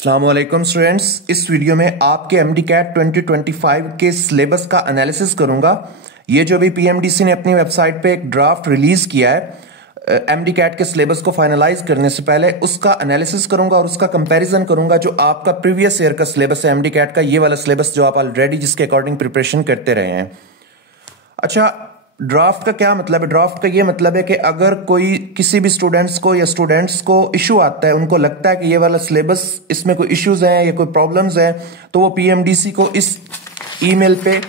अस्सलाम वालेकुम स्टूडेंट्स, इस वीडियो में आपके MD-CAT 2025 के सिलेबस का एनालिसिस करूंगा। ये जो भी PMDC ने अपनी वेबसाइट पे एक ड्राफ्ट रिलीज किया है MD-CAT के सिलेबस को फाइनलाइज करने से पहले, उसका एनालिसिस करूंगा और उसका कंपैरिजन करूंगा जो आपका प्रीवियस ईयर का सिलेबस है MD-CAT का, ये वाला सिलेबस जो आप ऑलरेडी जिसके अकॉर्डिंग प्रिपरेशन करते रहे हैं। अच्छा, ड्राफ्ट का क्या मतलब है? ड्राफ्ट का ये मतलब है कि अगर कोई किसी भी स्टूडेंट्स को इशू आता है, उनको लगता है कि ये वाला सिलेबस इसमें कोई इश्यूज हैं या कोई प्रॉब्लम्स हैं, तो वो PMDC को इस ईमेल पे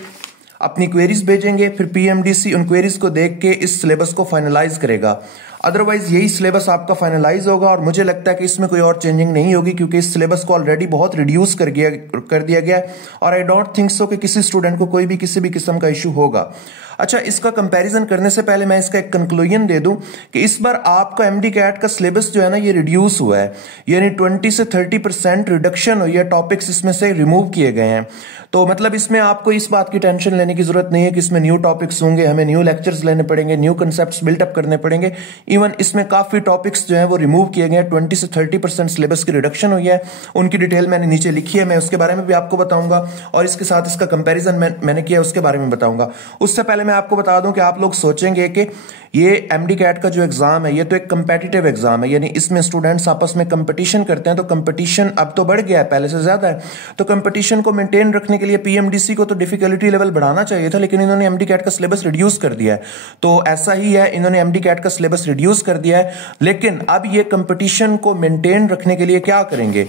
अपनी क्वेरीज भेजेंगे। फिर PMDC उन क्वेरीज को देख के इस सिलेबस को फाइनलाइज करेगा। अदरवाइज यही सिलेबस आपका फाइनलाइज होगा और मुझे लगता है कि इसमें कोई और चेंजिंग नहीं होगी, क्योंकि इस सिलेबस को ऑलरेडी बहुत रिड्यूस कर दिया गया है और आई डोंट थिंक सो कि किसी स्टूडेंट को कोई भी किसी भी किस्म का इशू होगा। अच्छा, इसका कंपैरिजन करने से पहले मैं इसका एक कंक्लूजन दे दूं कि इस बार आपका MD-CAT का सिलेबस जो है ना, ये रिड्यूस हुआ है, यानी 20 से 30% रिडक्शन हुई है, टॉपिक्स इसमें से रिमूव किए गए हैं। तो मतलब इसमें आपको इस बात की टेंशन लेने की जरूरत नहीं है कि इसमें न्यू टॉपिक्स होंगे, हमें न्यू लेक्चर्स लेने पड़ेंगे, न्यू कंसेप्ट्स बिल्टअप करने पड़ेंगे। इवन इसमें काफी टॉपिक्स जो है वो रिमूव किए गए हैं। 20 से 30% सिलेबस की रिडक्शन हुई है। उनकी डिटेल मैंने नीचे लिखी है, मैं उसके बारे में भी आपको बताऊंगा और इसके साथ इसका कंपेरिजन मैंने किया, उसके बारे में बताऊंगा। उससे पहले मैं आपको बता दूं कि आप लोग सोचेंगे कि ये MD-CAT का जो एग्जाम है, ये तो एक कंपेटिटिव एग्जाम है, यानी इसमें स्टूडेंट्स आपस में कंपटीशन करते हैं। तो कंपटीशन अब तो बढ़ गया है, पहले से ज्यादा है। तो कंपटीशन को मेंटेन रखने के लिए PMDC को तो डिफिकल्टी लेवल बढ़ाना चाहिए था, लेकिन इन्होंने MD-CAT का सिलेबस रिड्यूस कर दिया है। तो ऐसा ही है, इन्होंने MD-CAT का सिलेबस रिड्यूस कर दिया है, लेकिन अब ये कंपटीशन को मेंटेन रखने के लिए क्या करेंगे?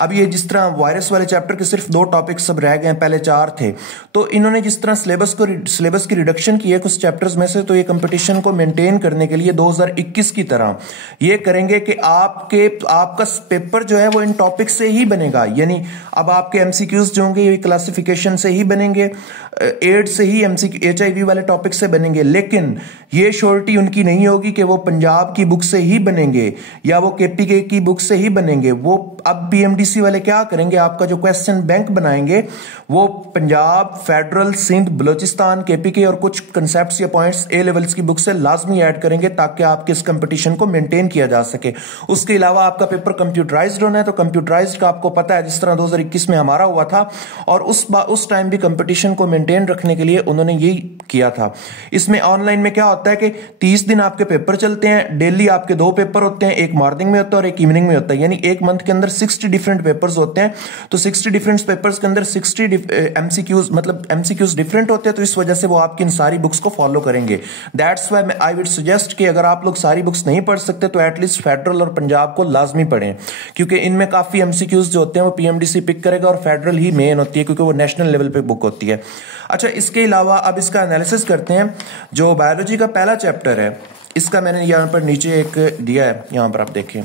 अब ये जिस तरह वायरस वाले चैप्टर के सिर्फ 2 टॉपिक्स सब रह गए, पहले 4 थे, तो इन्होंने जिस तरह सिलेबस की रिडक्शन की है कुछ चैप्टर्स में से, तो ये कंपटीशन को मेंटेन करने के लिए 2021 की तरह ये करेंगे कि आपका पेपर जो है वो इन टॉपिक से ही बनेगा। यानी अब आपके MCQs जो होंगे ये क्लासिफिकेशन से ही बनेंगे, एड्स से ही, HIV वाले टॉपिक से बनेंगे, लेकिन ये श्योरिटी उनकी नहीं होगी कि वो पंजाब की बुक से ही बनेंगे या वो KPK की बुक से ही बनेंगे। वो अब PMDC वाले क्या करेंगे, आपका जो क्वेश्चन बैंक बनाएंगे वो पंजाब, फेडरल, सिंध, बलोचिस्तान, KPK और कुछ कंसेप्ट्स या पॉइंट्स A लेवल्स की बुक से लाजमी ऐड करेंगे, ताकि आपके इस कंपटीशन को मेंटेन किया जा सके। उसके अलावा आपका पेपर कंप्यूटराइज्ड होना है, तो कंप्यूटराइज्ड का आपको पता है जिस तरह 2021 में हमारा हुआ था, और उस टाइम भी कंपटीशन को मेंटेन रखने के लिए उन्होंने यही किया था। इसमें ऑनलाइन में क्या होता है कि 30 दिन आपके पेपर चलते हैं, डेली आपके 2 पेपर होते हैं, एक मॉर्निंग में होता है और एक इवनिंग में होता है, यानी एक मंथ के अंदर 60 डिफरेंट पेपर्स होते हैं। तो 60 डिफरेंट पेपर्स के अंदर 60 MCQs डिफरेंट होते हैं, तो इस वजह से वो आपकी इन सारी बुक्स को फॉलो करेंगे। That's why I would suggest कि अगर आप लोग सारी बुक्स नहीं पढ़ सकते तो एटलीस्ट फेडरल और पंजाब को लाजमी पढ़ें, क्योंकि इनमें काफी MCQs जो होते हैं वो PMDC पिक करेगा और फेडरल ही मेन होती है, क्योंकि वो नेशनल लेवल पे बुक होती है। अच्छा, इसके अलावा अब इसका एनालिसिस करते हैं। जो बायोलॉजी का पहला चैप्टर है, इसका मैंने यहां पर नीचे एक दिया है, यहां पर आप देखें,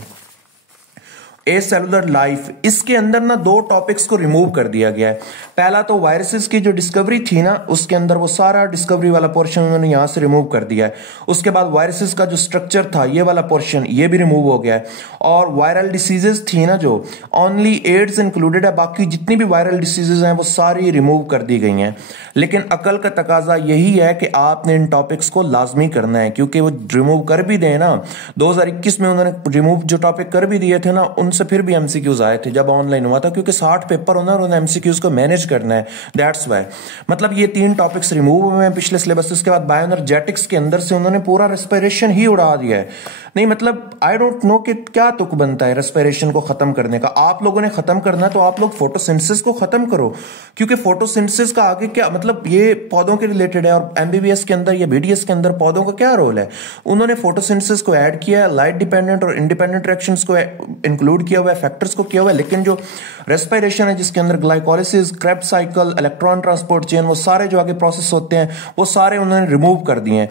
ए सेलुलर लाइफ। इसके अंदर ना 2 टॉपिक्स को रिमूव कर दिया गया है। पहला तो वायरसेस की जो डिस्कवरी थी ना, उसके अंदर वो सारा डिस्कवरी वाला पोर्शन उन्होंने यहां से रिमूव कर दिया है। उसके बाद वायरसेस का जो स्ट्रक्चर था, ये वाला पोर्शन ये भी रिमूव हो गया है। और वायरल डिसीजेस थी ना, जो ओनली एड्स इंक्लूडेड है, बाकी जितनी भी वायरल डिसीजेस हैं वो सारी रिमूव कर दी गई हैं। लेकिन अकल का तकाजा यही है कि आपने इन टॉपिक्स को लाजमी करना है, क्योंकि वो रिमूव कर भी दें ना, 2021 में उन्होंने रिमूव जो टॉपिक कर भी दिए थे ना, से फिर भी MCQs आए थे जब ऑनलाइन हुआ था, क्योंकि 60 पेपर होना और उन्हें MCQs को मैनेज करना है। दैट्स व्हाई मतलब ये 3 टॉपिक्स रिमूव हुए हैं पिछले सिलेबस के बाद। बायोएनर्जेटिक्स के अंदर से उन्होंने पूरा रेस्पिरेशन ही उड़ा दिया है। नहीं मतलब आई डोंट नो कि क्या तुक बनता है रेस्पिरेशन को खत्म करने का। आप लोगों ने खत्म करना है तो आप लोग फोटोसिंथेसिस को खत्म करो, क्योंकि फोटोसिंथेसिस का आगे क्या मतलब, ये पौधों के रिलेटेड है और MBBS के अंदर या BDS के अंदर पौधों का क्या रोल है। उन्होंने फोटोसिंथेसिस को ऐड किया है, लाइट डिपेंडेंट और इंडिपेंडेंट रिएक्शंस को इंक्लूड किया हुआ है, फैक्टर्स को किया हुआ है, लेकिन जो रेस्पिरेशन है जिसके अंदर glycolysis, Krebs cycle, electron transport chain, वो सारे जो आगे प्रोसेस होते हैं वो सारे उन्होंने रिमूव कर दिए हैं।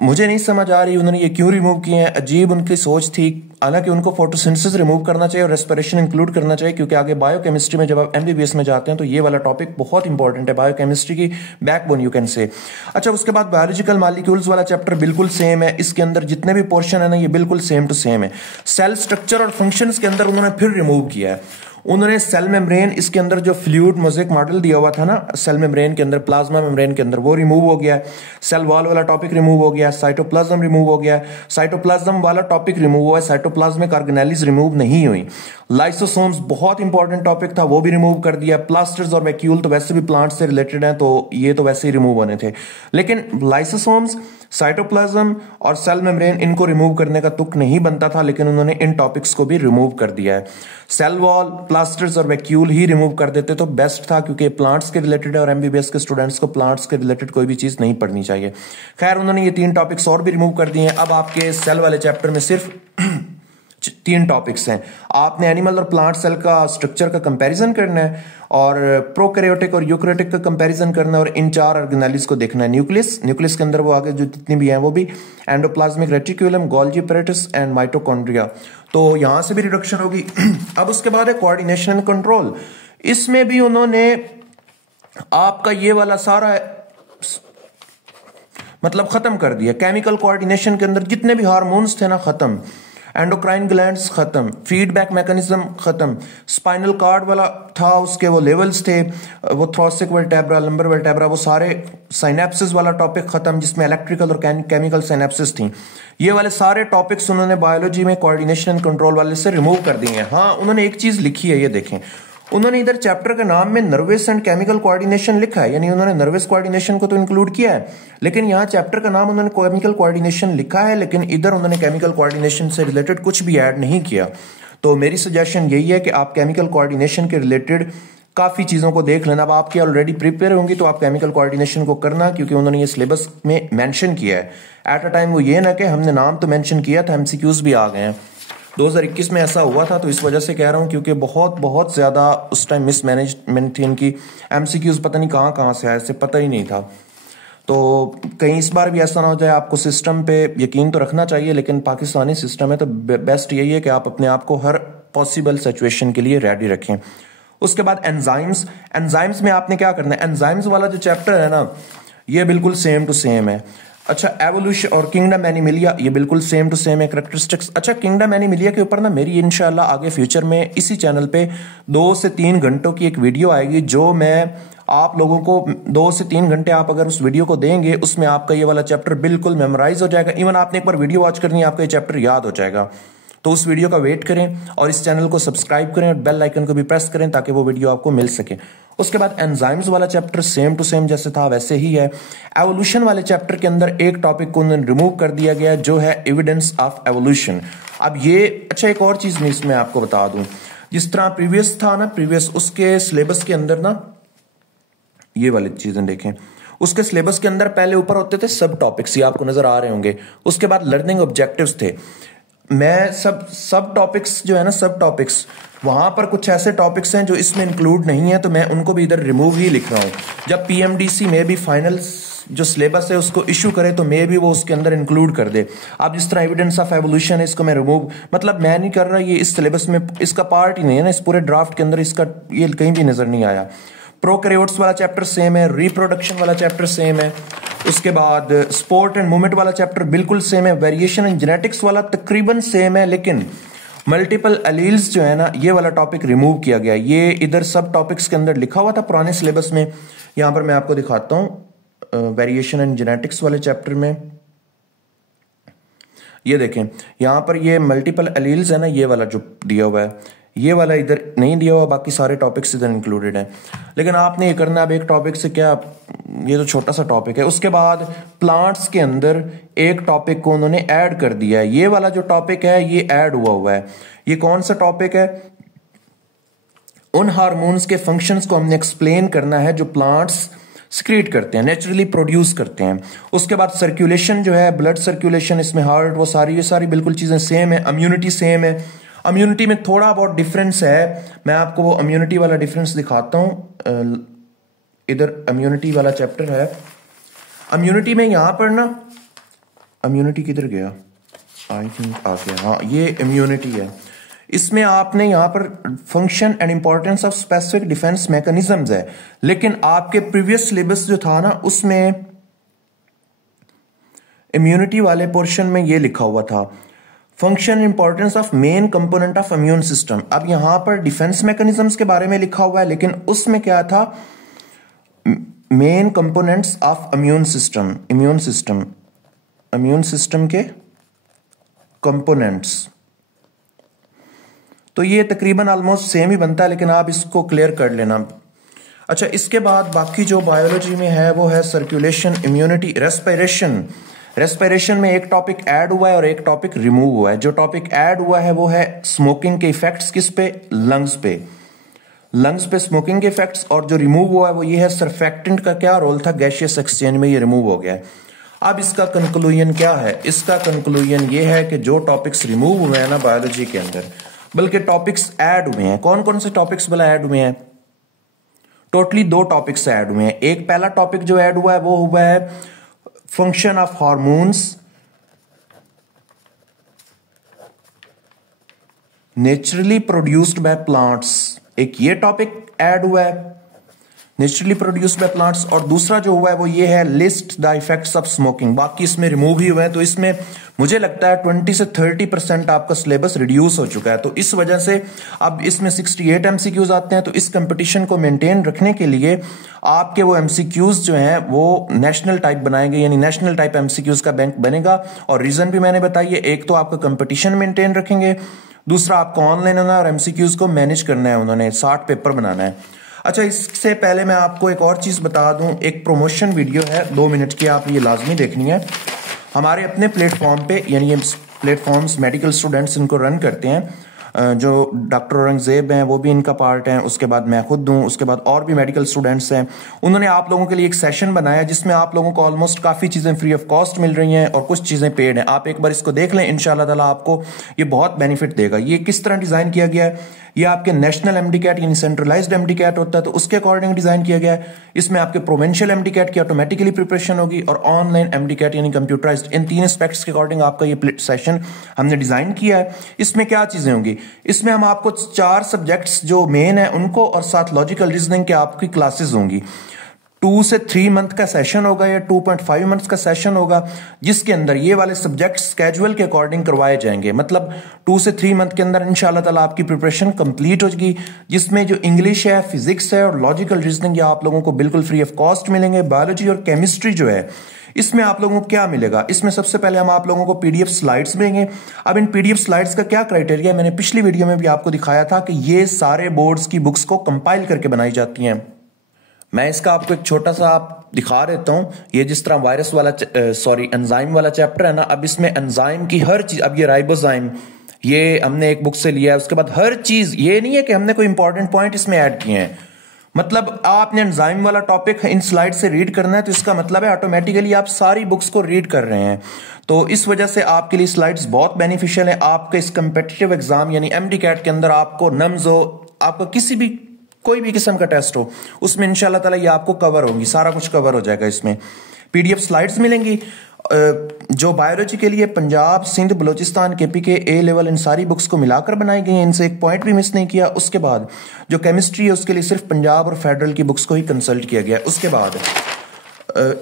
मुझे नहीं समझ आ रही उन्होंने ये क्यों रिमूव किए हैं, अजीब उनकी सोच थी। हालांकि उनको फोटोसिंथेसिस रिमूव करना चाहिए और रेस्पिरेशन इंक्लूड करना चाहिए, क्योंकि आगे बायोकेमिस्ट्री में जब आप MBBS में जाते हैं तो ये वाला टॉपिक बहुत इंपॉर्टेंट है, बायोकेमिस्ट्री की बैकबोन यू कैन से। अच्छा, उसके बाद बायोलॉजिकल मॉलिक्यूल्स वाला चैप्टर बिल्कुल सेम है। इसके अंदर जितने भी पोर्शन है ना, ये बिल्कुल सेम टू सेम है। सेल स्ट्रक्चर और फंक्शंस के अंदर उन्होंने फिर रिमूव किया है। उन्होंने सेल मेम्ब्रेन, इसके अंदर जो फ्लूइड मोज़ेक मॉडल दिया हुआ था ना सेल मेम्ब्रेन के अंदर, प्लाज्मा मेम्ब्रेन के अंदर, वो रिमूव हो गया है। सेल वॉल वाला टॉपिक रिमूव हो गया है। साइटोप्लाज्म रिमूव हो गया है। साइटोप्लाज्म वाला टॉपिक रिमूव हुआ है, साइटोप्लाज्मिक ऑर्गेनेलिज रिमूव नहीं हुई। लाइसोसोम्स बहुत इंपॉर्टेंट टॉपिक था, वो भी रिमूव कर दिया। प्लास्टर्स और वैक्यूल तो वैसे भी प्लांट से रिलेटेड हैं, तो ये तो वैसे ही रिमूव होने थे। लेकिन लाइसोसोम्स, साइटोप्लाज्म और सेल मेम्ब्रेन, इनको रिमूव करने का तुक नहीं बनता था, लेकिन उन्होंने इन टॉपिक्स को भी रिमूव कर दिया है। सेल वॉल, प्लास्टर्स और वैक्यूल ही रिमूव कर देते तो बेस्ट था, क्योंकि प्लांट्स के रिलेटेड है और एमबीबीएस के स्टूडेंट्स को प्लांट्स के रिलेटेड कोई भी चीज नहीं पढ़नी चाहिए। खैर, उन्होंने ये 3 टॉपिक्स और भी रिमूव कर दिए हैं। अब आपके सेल वाले चैप्टर में सिर्फ 3 टॉपिक्स हैं। आपने एनिमल और प्लांट सेल का स्ट्रक्चर का कंपैरिजन करना है, और प्रोकैरियोटिक और यूकैरियोटिक का कंपैरिजन करना है, और इन 4 ऑर्गेनेलिज को देखना है। न्यूक्लियस के अंदर वो आगे जो जितनी भी हैं वो भी, endoplasmic reticulum, Golgi apparatus and mitochondria. तो यहां से भी रिडक्शन होगी। अब उसके बाद है कोऑर्डिनेशन एंड कंट्रोल। इसमें भी उन्होंने आपका ये वाला सारा मतलब खत्म कर दिया। केमिकल कोऑर्डिनेशन के अंदर जितने भी हार्मोन्स थे ना, खत्म। एंडोक्राइन ग्लैंड्स खत्म, फीडबैक मैकेनिज्म खत्म, स्पाइनल कार्ड वाला था, उसके वो लेवल्स थे, वो थोरैसिक वर्टेब्रा, लंबर वर्टेब्रा, वो सारे, साइनेप्सिस वाला टॉपिक खत्म, जिसमें इलेक्ट्रिकल और केमिकल साइनेप्सिस थी। ये वाले सारे टॉपिक्स उन्होंने बायोलॉजी में कोऑर्डिनेशन एंड कंट्रोल वाले से रिमूव कर दिए हैं। हाँ, उन्होंने एक चीज लिखी है, ये देखें, उन्होंने इधर चैप्टर के नाम में नर्वस एंड केमिकल कोऑर्डिनेशन लिखा है, यानी उन्होंने नर्वस कोऑर्डिनेशन को तो इंक्लूड किया है, लेकिन यहाँ चैप्टर का नाम उन्होंने केमिकल कोऑर्डिनेशन लिखा है, लेकिन इधर उन्होंने केमिकल कोऑर्डिनेशन से रिलेटेड कुछ भी ऐड नहीं किया। तो मेरी सजेशन यही है कि आप केमिकल कोऑर्डिनेशन के रिलेटेड काफी चीजों को देख लेना। अब आपकी ऑलरेडी प्रिपेयर होंगी तो आप केमिकल कोऑर्डिनेशन को करना, क्योंकि उन्होंने ये सिलेबस में मेंशन किया है। एट अ टाइम वो ये ना कि हमने नाम तो मेंशन किया था, एमसीक्यूज भी आ गए हैं। 2021 में ऐसा हुआ था, तो इस वजह से कह रहा हूं, क्योंकि बहुत ज्यादा उस टाइम मिसमैनेजमेंट थी इनकी। एमसीक्यूज पता नहीं कहां से आए, इससे पता ही नहीं था। तो कहीं इस बार भी ऐसा ना हो जाए। आपको सिस्टम पे यकीन तो रखना चाहिए, लेकिन पाकिस्तानी सिस्टम है तो बेस्ट यही है कि आप अपने आप को हर पॉसिबल सिचुएशन के लिए रेडी रखें। उसके बाद एंजाइम्स में आपने क्या करना है, एंजाइम्स वाला जो चैप्टर है ना, ये बिल्कुल सेम टू सेम है। अच्छा, एवोल्यूशन और किंगडम एनिमलिया, ये बिल्कुल सेम टू सेम है, कैरेक्टरिस्टिक्स। अच्छा, किंगडम एनिमलिया के ऊपर ना मेरी इंशाल्लाह आगे फ्यूचर में इसी चैनल पे 2 से 3 घंटों की एक वीडियो आएगी, जो मैं आप लोगों को 2 से 3 घंटे आप अगर उस वीडियो को देंगे, उसमें आपका ये वाला चैप्टर बिल्कुल मेमोराइज हो जाएगा। इवन आपने एक बार वीडियो वॉच करनी है, आपका ये चैप्टर याद हो जाएगा। तो उस वीडियो का वेट करें और इस चैनल को सब्सक्राइब करें और बेल आइकन को भी प्रेस करें, ताकि वो वीडियो आपको मिल सके। उसके बाद एंजाइम्स वाला चैप्टर सेम टू सेम जैसे था वैसे ही है। एवोल्यूशन वाले चैप्टर के अंदर एक टॉपिक को उन्होंने रिमूव कर दिया गया, जो है एविडेंस ऑफ एवोल्यूशन। अब ये, अच्छा, एक और चीज मैं इसमें आपको बता दूं, जिस तरह प्रीवियस था ना, प्रीवियस उसके सिलेबस के अंदर ना, ये वाली चीजें देखें, उसके सिलेबस के अंदर पहले ऊपर होते थे सब टॉपिक्स, ये आपको नजर आ रहे होंगे। उसके बाद लर्निंग ऑब्जेक्टिव्स थे। मैं सब टॉपिक्स जो है ना, सब टॉपिक्स, वहां पर कुछ ऐसे टॉपिक्स हैं जो इसमें इंक्लूड नहीं है, तो मैं उनको भी इधर रिमूव ही लिख रहा हूं। जब पीएमडीसी में भी फाइनल जो सिलेबस है उसको इशू करे, तो मे भी वो उसके अंदर इंक्लूड कर दे। अब जिस तरह एविडेंस ऑफ एवोल्यूशन है, इसको मैं रिमूव, मतलब मैं नहीं कर रहा, ये इस सिलेबस में इसका पार्ट ही नहीं है ना, इस पूरे ड्राफ्ट के अंदर इसका ये कहीं भी नजर नहीं आया। प्रोकैरियोट्स वाला चैप्टर सेम है, रिप्रोडक्शन वाला चैप्टर सेम है। उसके बाद स्पोर्ट एंड मूवमेंट वाला चैप्टर बिल्कुल सेम है। वेरिएशन एंड जेनेटिक्स वाला तकरीबन सेम है, लेकिन मल्टीपल एलील्स जो है ना, ये वाला टॉपिक रिमूव किया गया। ये इधर सब टॉपिक्स के अंदर लिखा हुआ था पुराने सिलेबस में। यहां पर मैं आपको दिखाता हूं, वेरिएशन एंड जेनेटिक्स वाले चैप्टर में ये देखें, यहां पर ये मल्टीपल एलील्स है ना, ये वाला जो दिया हुआ है, ये वाला इधर नहीं दिया हुआ, बाकी सारे टॉपिक्स इधर इंक्लूडेड हैं। लेकिन आपने ये करना, अब एक टॉपिक से क्या, ये तो छोटा सा टॉपिक है। उसके बाद प्लांट्स के अंदर एक टॉपिक को उन्होंने ऐड कर दिया है। ये वाला जो टॉपिक है ये ऐड हुआ है। ये कौन सा टॉपिक है? उन हार्मोन्स के फंक्शंस को हमने एक्सप्लेन करना है जो प्लांट्स सिक्रीट करते हैं, नेचुरली प्रोड्यूस करते हैं। उसके बाद सर्कुलेशन जो है, ब्लड सर्कुलेशन, इसमें हार्ट, वो ये सारी बिल्कुल चीजें सेम है। इम्यूनिटी सेम है। इम्यूनिटी में थोड़ा बहुत डिफरेंस है, मैं आपको वो इम्यूनिटी वाला डिफरेंस दिखाता हूं। इधर इम्यूनिटी वाला चैप्टर है। इम्यूनिटी में यहां पर ना, इम्यूनिटी किधर गया, आई थिंक आ गया, हाँ, ये इम्यूनिटी है। इसमें आपने यहां पर function and importance of specific defence mechanisms है, लेकिन आपके प्रीवियस सिलेबस जो था ना, उसमें इम्यूनिटी वाले पोर्शन में ये लिखा हुआ था, function importance of main component of immune system. अब यहां पर डिफेंस मैकेनिज्म्स के बारे में लिखा हुआ है, लेकिन उसमें क्या था, main components of immune system के कंपोनेंट्स। तो ये तकरीबन ऑलमोस्ट सेम ही बनता है, लेकिन आप इसको क्लियर कर लेना। अच्छा, इसके बाद बाकी जो बायोलॉजी में है वो है सर्कुलेशन, इम्यूनिटी, रेस्पिरेशन में एक टॉपिक ऐड हुआ है और एक टॉपिक रिमूव हुआ है। जो टॉपिक ऐड हुआ है वो है स्मोकिंग के इफेक्ट्स किस पे, लंग्स पे स्मोकिंग के इफेक्ट्स, और जो रिमूव हुआ है वो ये है सर्फेक्टेंट का क्या रोल था गैसियस एक्सचेंज में, ये रिमूव हो गया है। अब इसका कंक्लूजन क्या है, इसका कंक्लूजन ये है कि जो टॉपिक्स रिमूव हुए हैं ना बायोलॉजी के अंदर, बल्कि टॉपिक्स ऐड हुए हैं। कौन कौन से टॉपिक्स भला ऐड हुए हैं? टोटली 2 टॉपिक्स ऐड हुए हैं। एक पहला टॉपिक जो ऐड हुआ है वो हुआ है function of hormones naturally produced by plants, एक ये टॉपिक ऐड हुआ है नेचुरली प्रोड्यूस्ड बाय प्लांट्स, और दूसरा जो हुआ है वो ये है list the effects of smoking. बाकी इसमें रिमूव ही हुए हैं, तो इसमें मुझे लगता है 20 से 30% आपका सिलेबस रिड्यूस हो चुका है। तो इस वजह से अब इसमें 68 एमसीक्यूज आते हैं। तो इस कंपटीशन को मेंटेन रखने के लिए आपके वो एमसीक्यूज जो हैं वो नेशनल टाइप बनाएंगे, यानी नेशनल टाइप एमसीक्यूज का बैंक बनेगा। और रीजन भी मैंने बताइए, एक तो आपका कंपटीशन मेंटेन रखेंगे, दूसरा आपको ऑनलाइन होना है और एमसीक्यूज को मैनेज करना है, उन्होंने 60 पेपर बनाना है। अच्छा, इससे पहले मैं आपको एक और चीज बता दूं, एक प्रमोशन वीडियो है 2 मिनट की, आप ये लाजमी देखनी है। हमारे अपने प्लेटफॉर्म पे, यानी ये प्लेटफॉर्म्स मेडिकल स्टूडेंट्स इनको रन करते हैं, जो डॉक्टर औरंगजेब हैं वो भी इनका पार्ट है, उसके बाद मैं खुद हूँ, उसके बाद और भी मेडिकल स्टूडेंट्स हैं। उन्होंने आप लोगों के लिए एक सेशन बनाया जिसमें आप लोगों को ऑलमोस्ट काफ़ी चीज़ें फ्री ऑफ कॉस्ट मिल रही हैं और कुछ चीज़ें पेड हैं। आप एक बार इसको देख लें, इंशाल्लाह ताला आपको ये बहुत बेनिफिट देगा। ये किस तरह डिज़ाइन किया गया है, ये आपके नेशनल एमडीकैट यानी सेंट्रलाइज्ड एमडीकैट होता है, तो उसके अकॉर्डिंग डिजाइन किया गया है। इसमें आपके प्रोविंशियल एमडीकैट की ऑटोमेटिकली प्रिपरेशन होगी और ऑनलाइन एमडीकैट यानी कंप्यूटराइज्ड, इन 3 एस्पेक्ट्स के अकॉर्डिंग आपका ये सेशन हमने डिजाइन किया है। इसमें क्या चीजें होंगी, इसमें हम आपको 4 सब्जेक्ट्स जो मेन है उनको और साथ लॉजिकल रीजनिंग के आपकी क्लासेस होंगी। 2 से 3 मंथ का सेशन होगा या 2.5 मंथ्स का सेशन होगा, जिसके अंदर ये वाले सब्जेक्ट स्केड्यूल के अकॉर्डिंग करवाए जाएंगे। मतलब 2 से 3 मंथ के अंदर इंशाल्लाह ताला आपकी प्रिपरेशन कंप्लीट होगी, जिसमें जो इंग्लिश है, फिजिक्स है और लॉजिकल रीजनिंग ये आप लोगों को बिल्कुल फ्री ऑफ कॉस्ट मिलेंगे। बायोलॉजी और केमिस्ट्री जो है इसमें आप लोगों को क्या मिलेगा, इसमें सबसे पहले हम आप लोगों को पीडीएफ स्लाइड्स देंगे। अब इन पीडीएफ स्लाइड्स का क्या क्राइटेरिया, मैंने पिछली वीडियो में भी आपको दिखाया था कि ये सारे बोर्ड्स की बुक्स को कंपाइल करके बनाई जाती हैं। मैं इसका आपको एक छोटा सा आप दिखा देता हूं। ये जिस तरह वायरस वाला एंजाइम वाला चैप्टर है ना, अब इसमें एंजाइम की हर चीज, अब ये राइबोजाइम ये हमने एक बुक से लिया है, उसके बाद हर चीज, ये नहीं है कि हमने कोई इंपॉर्टेंट पॉइंट इसमें ऐड किए हैं। मतलब आपने एंजाइम वाला टॉपिक इन स्लाइड से रीड करना है, तो इसका मतलब है ऑटोमेटिकली आप सारी बुक्स को रीड कर रहे हैं। तो इस वजह से आपके लिए स्लाइड्स बहुत बेनिफिशियल है। आपके इस कम्पिटिटिव एग्जाम यानी एमडीकैट के अंदर आपको नम्स हो, आपका किसी भी कोई भी किस्म का टेस्ट हो, उसमें इंशाल्लाह ताला ये आपको कवर होंगी, सारा कुछ कवर हो जाएगा। इसमें पीडीएफ स्लाइड्स मिलेंगी। जो बायोलॉजी के लिए पंजाब, सिंध, बलोचिस्तान, केपीके, ए लेवल, इन सारी बुक्स को मिलाकर बनाई गई हैं, इनसे एक पॉइंट भी मिस नहीं किया। उसके बाद जो केमिस्ट्री है उसके लिए सिर्फ पंजाब और फेडरल की बुक्स को ही कंसल्ट किया गया है। उसके बाद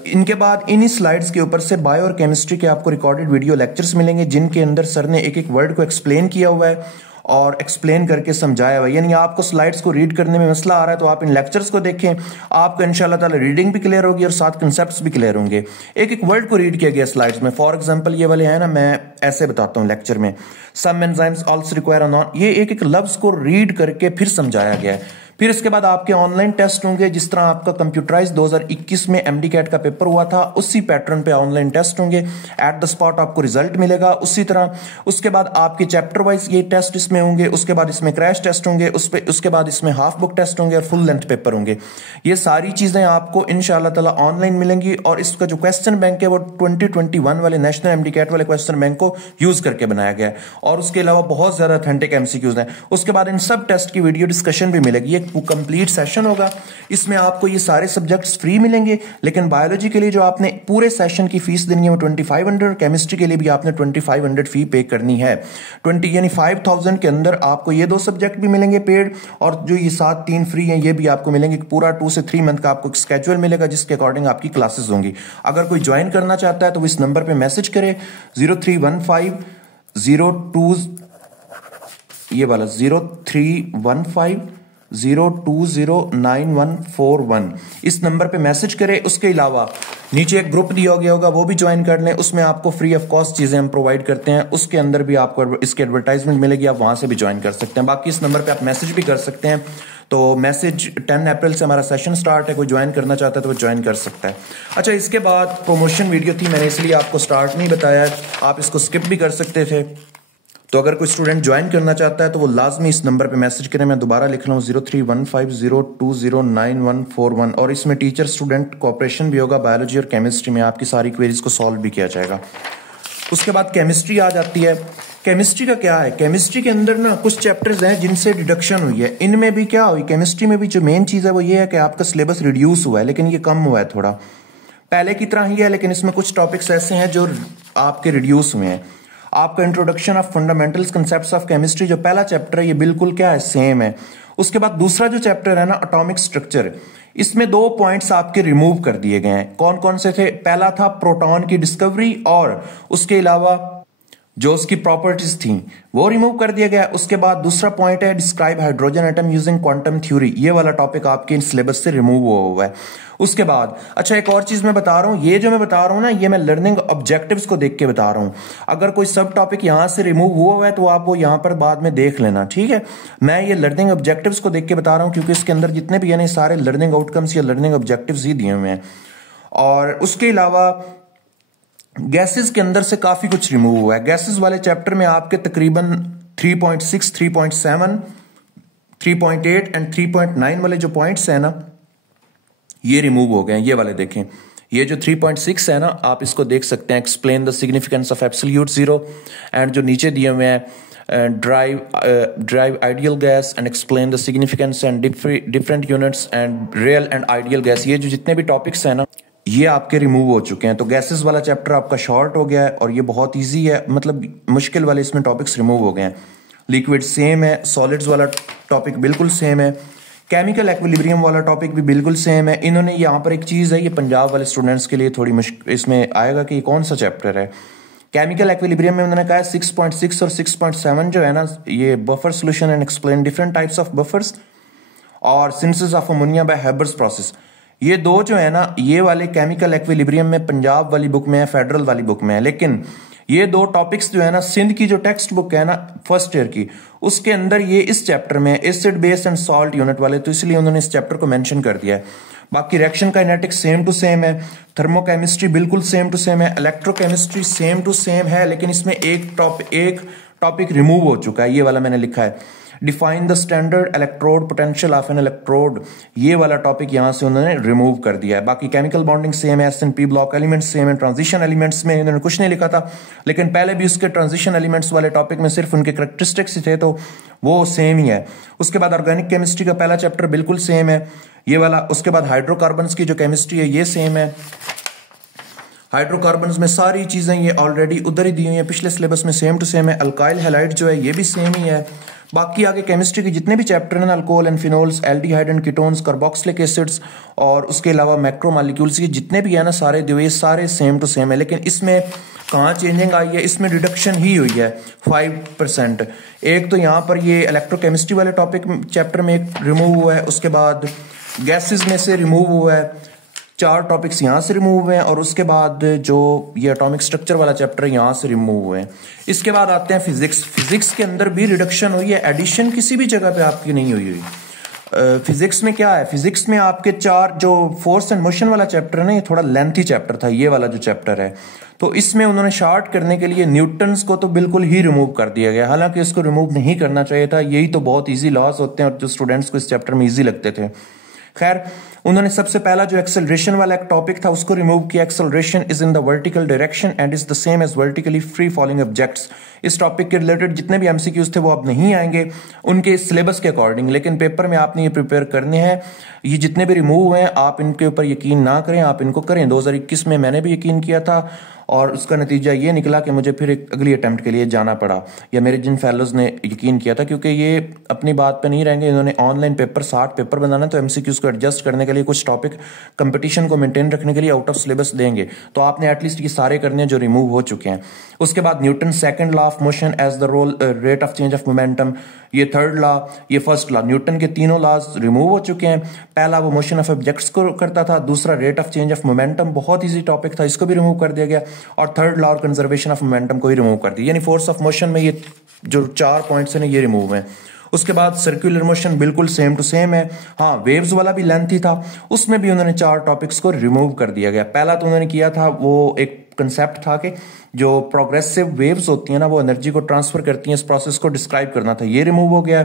इनके बाद इन्हीं स्लाइड्स के ऊपर से बायो और केमिस्ट्री के आपको रिकॉर्डेड वीडियो लेक्चर्स मिलेंगे, जिनके अंदर सर ने एक एक वर्ड को एक्सप्लेन किया हुआ है और एक्सप्लेन करके समझाया हुआ है। यानी आपको स्लाइड्स को रीड करने में मसला आ रहा है तो आप इन लेक्चर्स को देखें, आपको इंशाल्लाह ताला रीडिंग भी क्लियर होगी और साथ कंसेप्ट्स भी क्लियर होंगे। एक एक वर्ड को रीड किया गया स्लाइड्स में। फॉर एग्जांपल ये वाले हैं ना, मैं ऐसे बताता हूं लेक्चर में, some enzymes also require non, ये एक एक लफ्ज को रीड करके फिर समझाया गया है। फिर इसके बाद आपके ऑनलाइन टेस्ट होंगे, जिस तरह आपका कंप्यूटराइज 2021 में एमडीकैट का पेपर हुआ था, उसी पैटर्न पे ऑनलाइन टेस्ट होंगे। एट द स्पॉट आपको रिजल्ट मिलेगा उसी तरह। उसके बाद आपके चैप्टर वाइज ये टेस्ट इसमें होंगे, उसके बाद इसमें क्रैश टेस्ट होंगे, उसके बाद इसमें हाफ बुक टेस्ट होंगे और फुल लेंथ पेपर होंगे। ये सारी चीजें आपको इंशाल्लाह ताला ऑनलाइन मिलेंगी। और इसका जो क्वेश्चन बैंक है वो 2021 वाले नेशनल एमडीकैट वाले क्वेश्चन बैंक को यूज करके बनाया गया है। और उसके अलावा बहुत ज्यादा ऑथेंटिक एमसीक्यूज हैं। उसके बाद इन सब टेस्ट की वीडियो डिस्कशन भी मिलेगी, एक कंप्लीट सेशन होगा। इसमें आपको ये सारे सब्जेक्ट्स फ्री मिलेंगे, लेकिन बायोलॉजी के लिए जो आपने पूरे सेशन की फीस देनी है वो 2500, केमिस्ट्री के लिए भी आपने 2500 फी पे करनी है। 20 यानी 5000 के अंदर आपको ये 2 सब्जेक्ट भी मिलेंगे पेड, और जो ये 7 फ्री हैं ये भी आपको मिलेंगे। पूरा 2 से 3 मंथ का आपको स्केड्यूल मिलेगा, जिसके अकॉर्डिंग आपकी क्लासेस होंगी। अगर कोई ज्वाइन करना चाहता है तो इस नंबर पर मैसेज करे 0315 02, ये वाला 0315020941 इस नंबर पे मैसेज करें। उसके अलावा नीचे एक ग्रुप दिया गया होगा, वो भी ज्वाइन कर लें। उसमें आपको फ्री ऑफ कॉस्ट चीजें हम प्रोवाइड करते हैं, उसके अंदर भी आपको इसकी एडवर्टाइजमेंट मिलेगी, आप वहां से भी ज्वाइन कर सकते हैं। बाकी इस नंबर पे आप मैसेज भी कर सकते हैं। तो मैसेज 10 अप्रैल से हमारा सेशन स्टार्ट है, कोई ज्वाइन करना चाहता है तो वो ज्वाइन कर सकता है। अच्छा, इसके बाद प्रमोशन वीडियो थी, मैंने इसलिए आपको स्टार्ट नहीं बताया, आप इसको स्किप भी कर सकते थे। तो अगर कोई स्टूडेंट ज्वाइन करना चाहता है तो वो लाजमी इस नंबर पे मैसेज करें। मैं दोबारा लिख रहा हूँ 0315020941 और इसमें टीचर स्टूडेंट कोऑपरेशन भी होगा। बायोलॉजी और केमिस्ट्री में आपकी सारी क्वेरीज को सॉल्व भी किया जाएगा। उसके बाद केमिस्ट्री आ जाती है। केमिस्ट्री का क्या है, केमिस्ट्री के अंदर ना कुछ चैप्टर्स हैं जिनसे डिडक्शन हुई है। इनमें भी क्या हुई, केमिस्ट्री में भी जो मेन चीज है वो ये है कि आपका सिलेबस रिड्यूस हुआ है, लेकिन ये कम हुआ है थोड़ा, पहले की तरह ही है, लेकिन इसमें कुछ टॉपिक्स ऐसे हैं जो आपके रिड्यूस हुए हैं। आपका introduction of fundamentals concepts of chemistry जो पहला चैप्टर है ये बिल्कुल क्या है, सेम है। उसके बाद दूसरा जो चैप्टर है ना, एटॉमिक स्ट्रक्चर, इसमें 2 पॉइंट्स आपके रिमूव कर दिए गए हैं। कौन कौन से थे, पहला था प्रोटॉन की डिस्कवरी और उसके अलावा जो उसकी प्रॉपर्टीज थी वो रिमूव कर दिया गया। उसके बाद दूसरा पॉइंट है describe hydrogen atom using quantum theory, ये वाला टॉपिक आपके सिलेबस से रिमूव हुआ है। उसके बाद अच्छा एक और चीज मैं बता रहा हूं, ये जो मैं बता रहा हूं ना, ये मैं लर्निंग ऑब्जेक्टिव्स को देख के बता रहा हूं। अगर कोई सब टॉपिक यहां से रिमूव हुआ है तो आप वो यहां पर बाद में देख लेना, ठीक है। मैं ये लर्निंग ऑब्जेक्टिव्स को देख के बता रहा हूं क्योंकि इसके अंदर जितने भी है सारे लर्निंग आउटकम्स या लर्निंग ऑब्जेक्टिव्स ही दिए हुए हैं। और उसके अलावा गैसेस के अंदर से काफी कुछ रिमूव हुआ है। गैसेस वाले चैप्टर में आपके तकरीबन 3.6, 3.7, 3.8 एंड 3.9 वाले जो पॉइंट्स है ना ये रिमूव हो गए हैं। ये वाले देखें, ये जो 3.6 है ना, आप इसको देख सकते हैं, explain the significance of absolute zero, and जो नीचे दिए हुए हैं drive ideal gas and explain the significance and different units and real and ideal gas, ये जो जितने भी टॉपिक्स है ना ये आपके रिमूव हो चुके हैं। तो गैसेस वाला चैप्टर आपका शॉर्ट हो गया है और ये बहुत इजी है, मतलब मुश्किल वाले इसमें टॉपिक्स रिमूव हो गए हैं। लिक्विड सेम है, सॉलिड्स वाला टॉपिक बिल्कुल सेम है, केमिकल एक्विलिब्रियम वाला टॉपिक भी बिल्कुल सेम है। इन्होंने यहाँ पर एक चीज है, ये पंजाब वाले स्टूडेंट्स के लिए थोड़ी मुश्किल इसमें आएगा कि ये कौन सा चैप्टर है। केमिकल एक्विलिब्रियम में उन्होंने कहा है 6.6 और 6.7 जो है ना, ये buffer solution and explain different types of buffers और synthesis of ammonia by Haber's process, ये दो जो है ना ये वाले केमिकल एक्विलिब्रियम में पंजाब वाली बुक में है, फेडरल वाली बुक में है। लेकिन ये 2 टॉपिक्स जो है ना, सिंध की जो टेक्स्ट बुक है ना फर्स्ट ईयर की, उसके अंदर ये इस चैप्टर में acid base and salt unit वाले, तो इसलिए उन्होंने इस चैप्टर को मेंशन कर दिया है। बाकी reaction kinetics same to same है, थर्मोकेमिस्ट्री बिल्कुल सेम टू सेम है, इलेक्ट्रोकेमिस्ट्री सेम टू सेम है, लेकिन इसमें एक टॉपिक रिमूव हो चुका है, ये वाला मैंने लिखा है define the standard electrode potential of N electrode, ये वाला टॉपिक यहां से उन्होंने रिमूव कर दिया है। बाकी केमिकल बॉन्डिंग सेम है, एस&पी ब्लॉक एलिमेंट्स सेम है, ट्रांजिशन एलिमेंट्स में इन्होंने कुछ नहीं लिखा था, लेकिन पहले भी उसके ट्रांजिशन एलिमेंट्स वाले टॉपिक में सिर्फ उनके कैरेक्टरिस्टिक्स ही थे तो वो सेम ही है। उसके बाद ऑर्गेनिक केमिस्ट्री का पहला चैप्टर बिल्कुल सेम है ये वाला। उसके बाद हाइड्रोकार्बन्स की जो केमिस्ट्री है ये सेम है। हाइड्रोकार्बन्स में सारी चीजें ये ऑलरेडी उधर ही दी हुई है, पिछले सिलेबस में सेम टू सेम है। अल्काइल हैलाइड जो है ये भी सेम ही है। बाकी आगे केमिस्ट्री के जितने भी चैप्टर हैं, alcohol and phenols, aldehyde and ketones, carboxylic acids और उसके अलावा मैक्रोमॉलिक्यूल्स, ये जितने भी है ना सारे दिए सारे सेम टू सेम है। लेकिन इसमें कहाँ चेंजिंग आई है, इसमें रिडक्शन ही हुई है 5%। एक तो यहाँ पर ये इलेक्ट्रोकेमिस्ट्री वाले टॉपिक चैप्टर में एक रिमूव हुआ है, उसके बाद गैसेस में से रिमूव हुआ है, 4 टॉपिक्स यहाँ से रिमूव हुए हैं, और उसके बाद जो ये एटॉमिक स्ट्रक्चर वाला चैप्टर है यहाँ से रिमूव हुए हैं। इसके बाद आते हैं फिजिक्स। फिजिक्स के अंदर भी रिडक्शन हुई है, एडिशन किसी भी जगह पे आपकी नहीं हुई। फिजिक्स में क्या है, फिजिक्स में आपके 4 जो फोर्स एंड मोशन वाला चैप्टर है ना, ये थोड़ा लेंथी चैप्टर था ये वाला जो चैप्टर है, तो इसमें उन्होंने शॉर्ट करने के लिए न्यूटन्स को तो बिल्कुल ही रिमूव कर दिया गया, हालांकि इसको रिमूव नहीं करना चाहिए था, यही तो बहुत इजी लॉस होते हैं और जो स्टूडेंट्स को इस चैप्टर में इजी लगते थे। खैर उन्होंने सबसे पहला जो एक्सेलरेशन वाला एक टॉपिक था उसको रिमूव किया। Acceleration is in the vertical direction and is the same as vertically free falling objects. इस टॉपिक के रिलेटेड जितने भी एमसीक्यूज थे वो अब नहीं आएंगे उनके सिलेबस के अकॉर्डिंग, लेकिन पेपर में आपने ये प्रिपेयर करने हैं। ये जितने भी रिमूव हुए हैं आप इनके ऊपर यकीन ना करें, आप इनको करें। 2021 में मैंने भी यकीन किया था और उसका नतीजा ये निकला कि मुझे फिर एक अगली अटेम्प्ट के लिए जाना पड़ा, या मेरे जिन फेलोज ने यकीन किया था, क्योंकि ये अपनी बात पे नहीं रहेंगे, इन्होंने ऑनलाइन पेपर 60 पेपर बनाना, तो एमसीक्यूज को एडजस्ट करने के लिए कुछ टॉपिक कंपटीशन को मेंटेन रखने के लिए आउट ऑफ सिलेबस देंगे, तो आपने एटलीस्ट ये सारे करने हैं जो रिमूव हो चुके हैं। उसके बाद Newton second law of motion as the role rate of change of momentum, ये थर्ड लॉ, ये फर्स्ट लॉ, न्यूटन के तीनों लॉज रिमूव हो चुके हैं। पहला वो मोशन ऑफ ऑब्जेक्ट्स को करता था, दूसरा rate of change of momentum, बहुत इजी टॉपिक था, इसको भी रिमूव कर दिया गया, और थर्ड लॉ और कंजर्वेशन ऑफ मोमेंटम को ही रिमूव कर दिया, यानी फोर्स ऑफ मोशन में ये जो 4 पॉइंट्स हैं ये रिमूव हैं। उसके बाद सर्कुलर मोशन बिल्कुल सेम टू सेम है, हाँ वेव्स वाला भी लेंथी था, उसमें भी उन्होंने 4 टॉपिक्स को रिमूव कर दिया गया। पहला तो उन्होंने किया था वो एक कंसेप्ट था कि जो प्रोग्रेसिव वेव्स होती हैं ना वो एनर्जी को ट्रांसफर करती हैं, इस प्रोसेस को डिस्क्राइब करना था, ये रिमूव हो गया।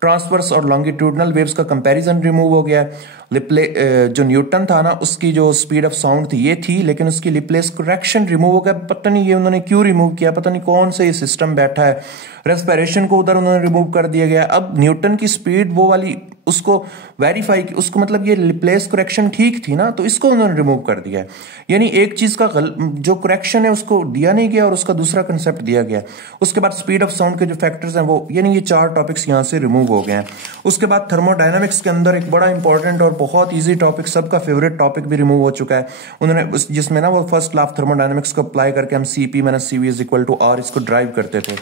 ट्रांसवर्स और लॉन्गिट्यूडनल वेव्स का कंपैरिजन रिमूव हो गया। जो न्यूटन था ना उसकी जो स्पीड ऑफ साउंड थी ये थी, लेकिन उसकी लिपलेस करेक्शन रिमूव हो गया, पता नहीं ये उन्होंने क्यों रिमूव किया, पता नहीं कौन सा ये सिस्टम बैठा है। रेस्पिरेशन को उधर उन्होंने रिमूव कर दिया गया। अब न्यूटन की स्पीड वो वाली उसको वेरीफाई की, उसको मतलब ये लिपलेस करेक्शन ठीक थी ना, तो इसको उन्होंने रिमूव कर दिया है, यानी एक चीज का जो करेक्शन है उसको दिया नहीं गया और उसका दूसरा कंसेप्ट दिया गया। उसके बाद स्पीड ऑफ साउंड के जो फैक्टर्स हैं वो, यानी ये 4 टॉपिक्स यहां से रिमूव हो गए हैं। उसके बाद थर्मोडायनामिक्स के अंदर एक बड़ा इंपॉर्टेंट और बहुत इजी टॉपिक, सबका फेवरेट टॉपिक भी रिमूव हो चुका है उन्होंने, जिसमें ना वो फर्स्ट लॉ ऑफ थर्मोडायनामिक्स को अप्लाई करके हम CP - CV = R इसको ड्राइव करते थे।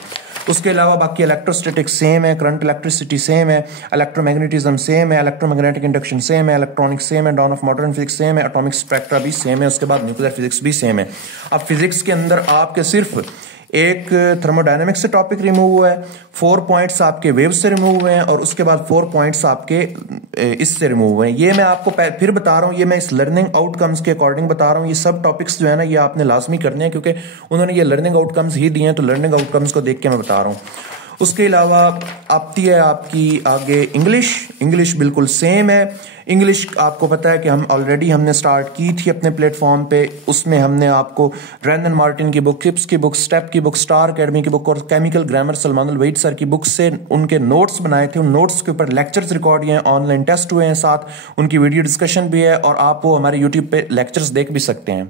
उसके अलावा बाकी इलेक्ट्रोस्टैटिक सेम है, करंट इलेक्ट्रिसिटी सेम है, इलेक्ट्रोमैग्नेटिज्म सेम है, इलेक्ट्रोमैग्नेटिक इंडक्शन सेम है, इलेक्ट्रॉनिक्स सेम है, down of modern physics same है, एटॉमिक स्पेक्ट्रा भी सेम है, उसके बाद न्यूक्लियर फिजिक्स भी सेम है। अब फिजिक्स के अंदर आपके सिर्फ एक थर्मोडायनेमिक्स से टॉपिक रिमूव हुआ है, 4 पॉइंट्स आपके वेव से रिमूव हुए हैं, और उसके बाद 4 पॉइंट्स आपके इससे रिमूव हुए हैं। ये मैं आपको फिर बता रहा हूँ, ये मैं इस लर्निंग आउटकम्स के अकॉर्डिंग बता रहा हूँ। ये सब टॉपिक्स जो है ना ये आपने लाजमी करने हैं, क्योंकि उन्होंने ये लर्निंग आउटकम्स ही दिए हैं, तो लर्निंग आउटकम्स को देख के मैं बता रहा हूँ। उसके अलावा आती है आपकी आगे इंग्लिश बिल्कुल सेम है। इंग्लिश आपको पता है कि हमने स्टार्ट की थी अपने प्लेटफॉर्म पे, उसमें हमने आपको रैंडन मार्टिन की बुक, किप्स की बुक, स्टेप की बुक, स्टार अकेडमी की बुक और chemical grammar Salman Waheed sir की बुक से उनके नोट्स बनाए थे। उन नोट्स के ऊपर लेक्चर्स रिकॉर्ड हुए हैं, ऑनलाइन टेस्ट हुए हैं, साथ उनकी वीडियो डिस्कशन भी है, और आप वो हमारे यूट्यूब पे लेक्चर्स देख भी सकते हैं।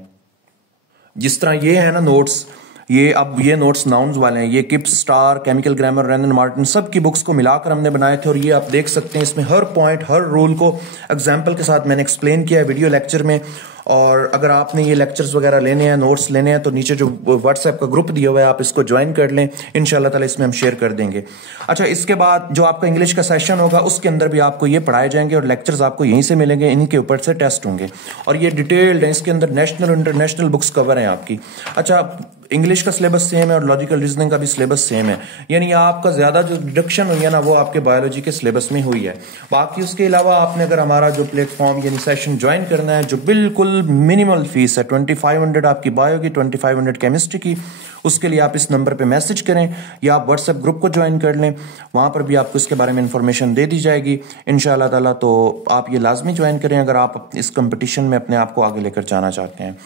जिस तरह ये है ना नोट्स, ये नोट्स नाउन्स वाले हैं, ये किप्स, स्टार, केमिकल ग्रामर, रैंडन मार्टिन सब की बुक्स को मिलाकर हमने बनाए थे, और ये आप देख सकते हैं इसमें हर पॉइंट, हर रूल को एग्जाम्पल के साथ मैंने एक्सप्लेन किया है वीडियो लेक्चर में। और अगर आपने ये लेक्चर्स वगैरह लेने हैं, नोट्स लेने हैं, तो नीचे जो व्हाट्सएप का ग्रुप दिया हुआ है आप इसको ज्वाइन कर लें, इंशाल्लाह ताला इसमें हम शेयर कर देंगे। अच्छा, इसके बाद जो आपका इंग्लिश का सेशन होगा उसके अंदर भी आपको ये पढ़ाए जाएंगे, और लेक्चर्स आपको यहीं से मिलेंगे, इनके ऊपर से टेस्ट होंगे, और ये डिटेल्ड है, इसके अंदर नेशनल इंटरनेशनल बुक्स कवर हैं आपकी। अच्छा, इंग्लिश का सिलेबस सेम है और लॉजिकल रीजनिंग का भी सिलेबस सेम है, यानी आपका ज्यादा जो डिडक्शन हुई है ना वो आपके बायोलॉजी के सिलेबस में हुई है। बाकी उसके अलावा आपने अगर हमारा जो प्लेटफॉर्म यानी सेशन ज्वाइन करना है, जो बिल्कुल मिनिमल फीस है, 2500 आपकी बायो की, 2500 केमिस्ट्री की, उसके लिए आप इस नंबर पे मैसेज करें या आप व्हाट्सएप ग्रुप को ज्वाइन कर लें, वहां पर भी आपको इसके बारे में इंफॉर्मेशन दे दी जाएगी इंशाअल्लाह ताला। तो आप ये लाजमी ज्वाइन करें अगर आप इस कंपटीशन में अपने आप को आगे लेकर जाना चाहते हैं।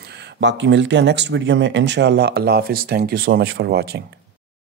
बाकी मिलते हैं नेक्स्ट वीडियो में इंशाअल्लाह। अल्लाह हाफिज़। Thank you so much for watching.